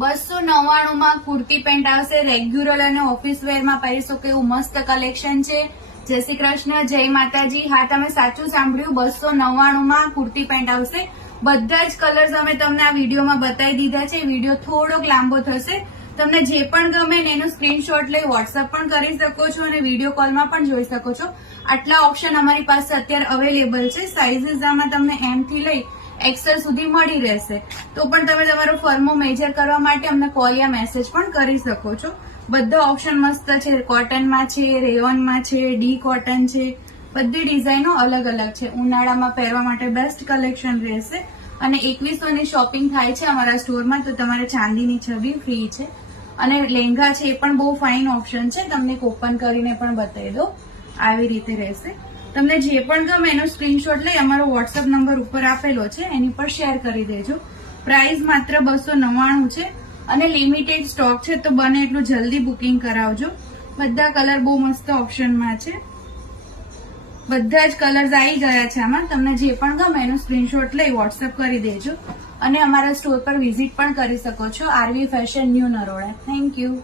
299 માં કુર્તી પેન્ટ આવશે. રેગ્યુલર અને ઓફિસ વેર માં પહેરી શકો એવું મસ્ત કલેક્શન છે. જય શ્રી કૃષ્ણ, જય માતાજી. હા, તમે સાચું સાંભળ્યું, 299 માં કુર્તી પેન્ટ આવશે. બધા જ કલર્સ અમે તમને આ વિડીયોમાં બતાવી દીધા છે. વિડીયો થોડોક લાંબો થશે. તમને જે પણ ગમે ને એનો સ્ક્રીનશોટ લઈ વોટ્સઅપ પણ કરી શકો છો અને વિડીયો કોલમાં પણ જોઈ શકો છો. આટલા ઓપ્શન અમારી પાસે અત્યારે અવેલેબલ છે. સાઇઝીસ આમાં તમને એમ થી લઈ એક્સેલ સુધી મળી રહેશે. તો પણ તમે તમારો ફર્મો મેજર કરવા માટે અમને કોલ યા મેસેજ પણ કરી શકો છો. બધા ઓપ્શન મસ્ત છે. કોટનમાં છે, રેયોનમાં છે, ડી કોટન છે. બધી ડિઝાઇનો અલગ અલગ છે. ઉનાળામાં પહેરવા માટે બેસ્ટ કલેક્શન રહેશે. અને 2100 ની શોપિંગ થાય છે અમારા સ્ટોરમાં, તો તમારે ચાંદીની છબી ફ્રી છે. અને લેંઘા છે એ પણ બહુ ફાઇન ઓપ્શન છે. તમને ઓપન કરીને પણ બતાવી દો. આવી રીતે રહેશે. તમને જે પણ ગમે એનો સ્ક્રીનશોટ લઈ અમારો વોટ્સઅપ નંબર ઉપર આપેલો છે એની પર શેર કરી દેજો. પ્રાઇસ માત્ર 299 છે અને લિમિટેડ સ્ટોક છે, તો બને એટલું જલ્દી બુકિંગ કરાવજો. બધા કલર બહુ મસ્ત ઓપ્શનમાં છે. બધા જ કલર્સ આવી ગયા છે આમાં. તમને જે પણ ગમે એનો સ્ક્રીનશોટ લઈ વોટ્સઅપ કરી દેજો અને અમારા સ્ટોર પર વિઝિટ પણ કરી શકો છો. Aarvi fashion New Naroda. Thank you.